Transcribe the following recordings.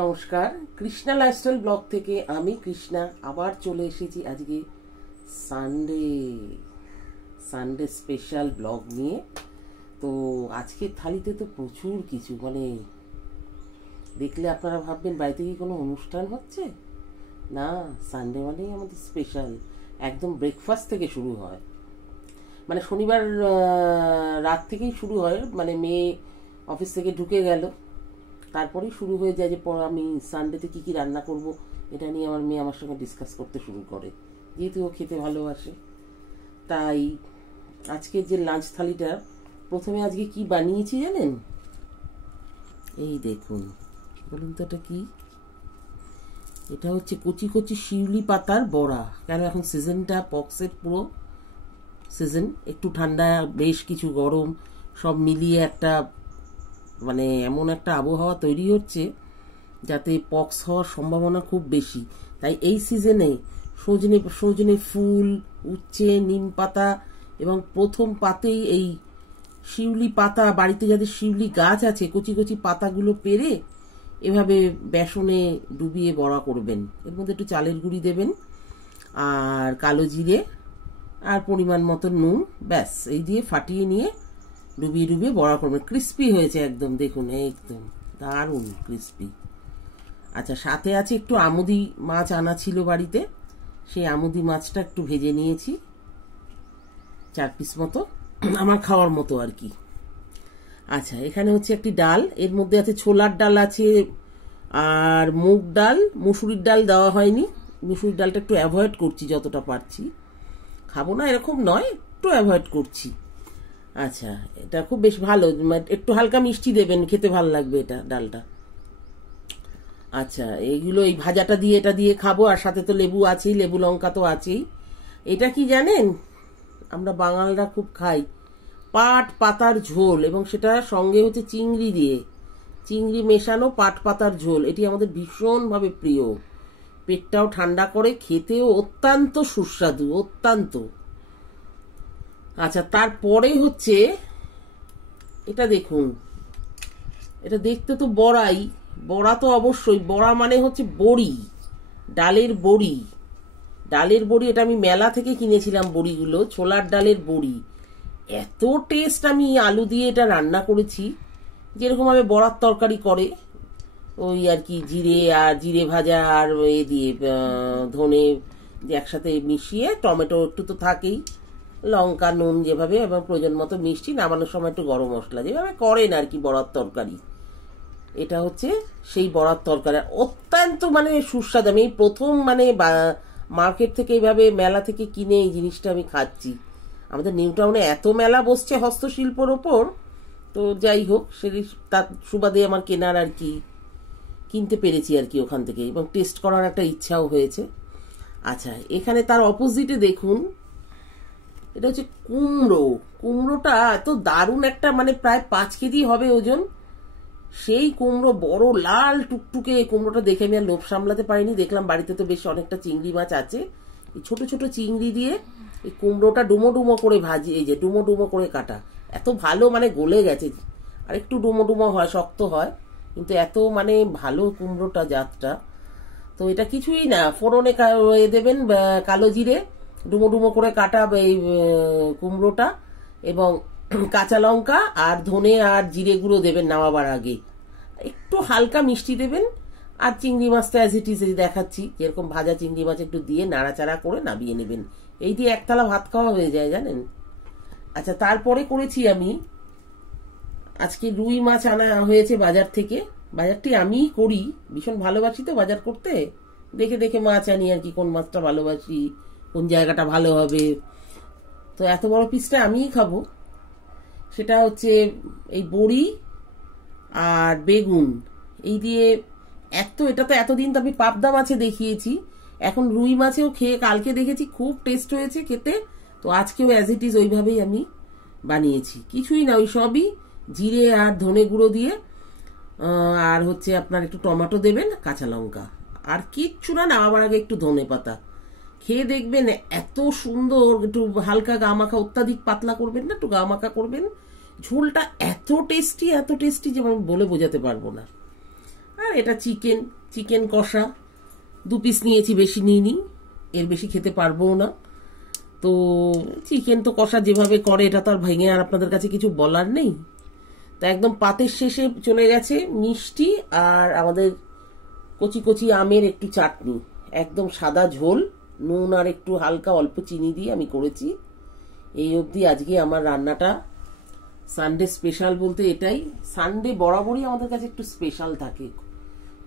নমস্কার, Krishna lifestyle blog থেকে আমি কৃষ্ণা আবার চলে এসেছি আজকে সানডে স্পেশাল ব্লগ নিয়ে। তো আজকে থালিতে তো প্রচুর কিছু, মানে দেখলে আপনারা ভাববেন বাড়িতে কি কোনো অনুষ্ঠান হচ্ছে। না, সানডে মানেই আমাদের স্পেশাল। একদম ব্রেকফাস্ট থেকে শুরু হয়, মানে শনিবার রাত থেকেই শুরু হয়, মানে মেয়ে অফিস থেকে ঢুকে গেল তারপরেই শুরু হয়ে যায় যে আমি সানডেতে কী কী রান্না করব এটা নিয়ে আমার মেয়ে আমার সঙ্গে ডিসকাস করতে শুরু করে, যেহেতু ও খেতে ভালোবাসে। তাই আজকে যে লাঞ্চ থালিটা প্রথমে আজকে কি বানিয়েছি জানেন? এই দেখুন, বলুন তো এটা কি? এটা হচ্ছে কচি কচি শিউলি পাতার বড়া। কেন এখন সিজনটা পক্সের পুরো সিজন, একটু ঠান্ডা বেশ কিছু গরম সব মিলিয়ে একটা মানে এমন একটা আবহাওয়া তৈরি হচ্ছে যাতে পক্স হওয়ার সম্ভাবনা খুব বেশি। তাই এই সিজনে সজনে ফুল, উচ্ছে, নিম পাতা এবং প্রথম পাতেই এই শিউলি পাতা, বাড়িতে যাদের শিউলি গাছ আছে কচি কচি পাতাগুলো পেরে এভাবে বেসনে ডুবিয়ে বড়া করবেন। এর মধ্যে একটু চালের গুঁড়ি দেবেন আর কালো জিরে আর পরিমাণ মতো নুন, ব্যাস এই দিয়ে ফাটিয়ে নিয়ে ডুবিয়ে ডুবিয়ে বড়া করবেন। ক্রিস্পি হয়েছে একদম, দেখুন একদম দারুণ ক্রিস্পি। আচ্ছা, সাথে আছে একটু আমুদি মাছ আনা ছিল বাড়িতে, সেই আমুদি মাছটা একটু ভেজে নিয়েছি 4 পিস মতো, আমার খাওয়ার মতো আর কি। আচ্ছা, এখানে হচ্ছে একটি ডাল, এর মধ্যে আছে ছোলার ডাল আছে আর মুগ ডাল, মুসুরির ডাল দেওয়া হয়নি। মুসুরির ডালটা একটু অ্যাভয়েড করছি যতটা পারছি, খাবো না এরকম নয়, একটু অ্যাভয়েড করছি। আচ্ছা, এটা খুব বেশ ভালো, একটু হালকা মিষ্টি দেবেন, খেতে ভালো লাগবে এটা ডালটা। আচ্ছা, এইগুলো এই ভাজাটা দিয়ে এটা দিয়ে খাবো, আর সাথে তো লেবু আছেই, লেবু লঙ্কা তো আছেই। এটা কি জানেন, আমরা বাঙালরা খুব খাই পাট পাতার ঝোল, এবং সেটা সঙ্গে হচ্ছে চিংড়ি দিয়ে, চিংড়ি মেশানো পাট পাতার ঝোল। এটি আমাদের ভীষণভাবে প্রিয়, পেটটাও ঠান্ডা করে, খেতেও অত্যন্ত সুস্বাদু, অত্যন্ত। আচ্ছা, তারপরে হচ্ছে এটা দেখুন, এটা দেখতে তো বড়াই, বড়া তো অবশ্যই, বড়া মানে হচ্ছে বড়ি, ডালের বড়ি, ডালের বড়ি। এটা আমি মেলা থেকে কিনেছিলাম বড়িগুলো, ছোলার ডালের বড়ি। এত টেস্ট, আমি আলু দিয়ে এটা রান্না করেছি যেরকম ভাবে বড়ার তরকারি করে, ওই আর কি জিরে আর জিরে ভাজা আর এ দিয়ে ধনে একসাথে মিশিয়ে, টমেটো একটু তো থাকেই, লঙ্কা নুন যেভাবে, এবং প্রয়োজন মতো মিষ্টি, নামানোর সময় একটু গরম মশলা, যেভাবে করেন আর কি বড়ার তরকারি। এটা হচ্ছে সেই বড়ার তরকারি, অত্যন্ত মানে সুস্বাদু। আমি প্রথম মানে মার্কেট থেকে এইভাবে মেলা থেকে কিনে এই জিনিসটা আমি খাচ্ছি। আমাদের নিউ টাউনে এত মেলা বসছে হস্তশিল্পর ওপর, তো যাই হোক, তার সুবাদে আমার কেনার আর কি, কিনতে পেরেছি আর কি ওখান থেকে, এবং টেস্ট করার একটা ইচ্ছাও হয়েছে। আচ্ছা, এখানে তার অপোজিটে দেখুন, এটা হচ্ছে কুমড়ো। কুমড়োটা এত দারুণ একটা, মানে প্রায় 5 কেজি হবে ওজন, সেই কুমড়ো, বড় লাল টুকটুকে কুমড়োটা দেখে আমি আর লোভ সামলাতে পারিনি। দেখলাম বাড়িতে তো বেশ অনেকটা চিংড়ি মাছ আছে, এই ছোট ছোট চিংড়ি দিয়ে এই কুমড়োটা ডুমো ডুমো করে ভাজি, এই যে ডুমো ডুমো করে কাটা, এত ভালো, মানে গলে গেছে, আর একটু ডুমো ডুমো হয়, শক্ত হয়, কিন্তু এত মানে ভালো কুমড়োটা জাতটা। তো এটা কিছুই না, ফোড়নে দেবেন কালো জিরে, ডুমো ডুমো করে কাটা এই কুমড়োটা, এবং কাঁচা লঙ্কা আর ধনে আর জিরে গুঁড়ো দেবেন নামাবার আগে, একটু হালকা মিষ্টি দেবেন, আর চিংড়ি মাছটা অ্যাজ ইট ইজ দেখাচ্ছি যেরকম ভাজা চিংড়ি মাছ একটু দিয়ে নাড়াচাড়া করে নামিয়ে নেবেন। এই দিয়ে একতলা ভাত খাওয়া হয়ে যায় জানেন। আচ্ছা, তারপরে করেছি আমি আজকে রুই মাছ আনা হয়েছে বাজার থেকে। বাজারটি আমিই করি, ভীষণ ভালোবাসি তো বাজার করতে, দেখে দেখে মাছ আনি আর কি, কোন মাছটা ভালোবাসি, কোন জায়গাটা ভালো হবে। তো এত বড় পিসটা আমিই খাবো। সেটা হচ্ছে এই বড়ি আর বেগুন, এই দিয়ে এটা তো এতদিন তো আমি পাবদা মাছে দেখিয়েছি, এখন রুই মাছেও খেয়ে কালকে দেখেছি খুব টেস্ট হয়েছে খেতে, তো আজকেও অ্যাজ ইট ইজ ওইভাবেই আমি বানিয়েছি। কিছুই না, ওই সবই জিরে আর ধনে গুঁড়ো দিয়ে, আর হচ্ছে আপনার একটু টমেটো দেবেন, কাঁচা লঙ্কা, আর কিচ্ছু না, নামাবার আগে একটু ধনে পাতা। খেয়ে দেখবেন এত সুন্দর, একটু হালকা গা মাখা, অত্যাধিক পাতলা করবেন না, একটু গা মাখা করবেন, ঝোলটা এত টেস্টি যে আমি বলে বোঝাতে পারবো না। আর এটা চিকেন, চিকেন কষা 2 পিস নিয়েছি, বেশি নিইনি, এর বেশি খেতে পারবো না। তো চিকেন তো কষা যেভাবে করে এটা তো আর ভেঙে আর আপনাদের কাছে কিছু বলার নেই। তো একদম পাতের শেষে চলে গেছে মিষ্টি আর আমাদের কচি কচি আমের একটু চাটনি, একদম সাদা ঝোল, নুন আর একটু হালকা অল্প চিনি দিয়ে আমি করেছি। এই অবধি আজকে আমার রান্নাটা। সানডে স্পেশাল বলতে এটাই, সানডে বরাবরই আমাদের কাছে একটু স্পেশাল থাকে,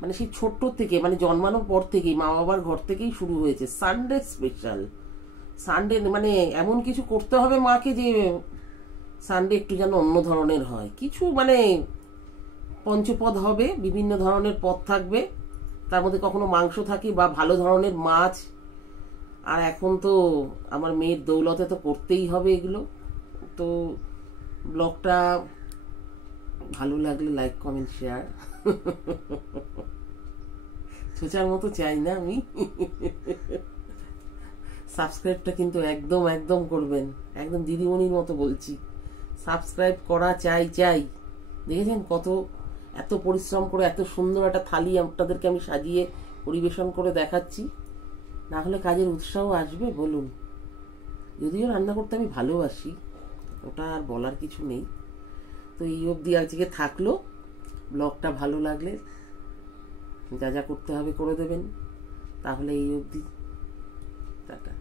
মানে সেই ছোট্ট থেকে, মানে জন্মানোর পর থেকেই মা বাবার ঘর থেকেই শুরু হয়েছে সানডে স্পেশাল। সানডে মানে এমন কিছু করতে হবে মাকে যে সানডে একটু যেন অন্য ধরনের হয় কিছু, মানে পঞ্চপদ হবে, বিভিন্ন ধরনের পদ থাকবে, তার মধ্যে কখনো মাংস থাকে বা ভালো ধরনের মাছ। আর এখন তো আমার মেয়ের দৌলতে তো করতেই হবে এগুলো। তো ব্লগটা ভালো লাগলে লাইক কমেন্ট শেয়ার, সোচার মতো চাই না আমি। সাবস্ক্রাইবটা কিন্তু একদম একদম করবেন, একদম দিদিমণির মতো বলছি, সাবস্ক্রাইব করা চাই চাই। দেখেছেন কত, এত পরিশ্রম করে এত সুন্দর একটা থালি আপনাদেরকে আমি সাজিয়ে পরিবেশন করে দেখাচ্ছি, না হলে কাজের উৎসাহ আসবে বলুন? যদিও রান্না করতে আমি ভালোবাসি, ওটা আর বলার কিছু নেই। তো এই অবধি আজকে থাকলো। ব্লগটা ভালো লাগলে যা যা করতে হবে করে দেবেন। তাহলে এই অবধি, টাটা।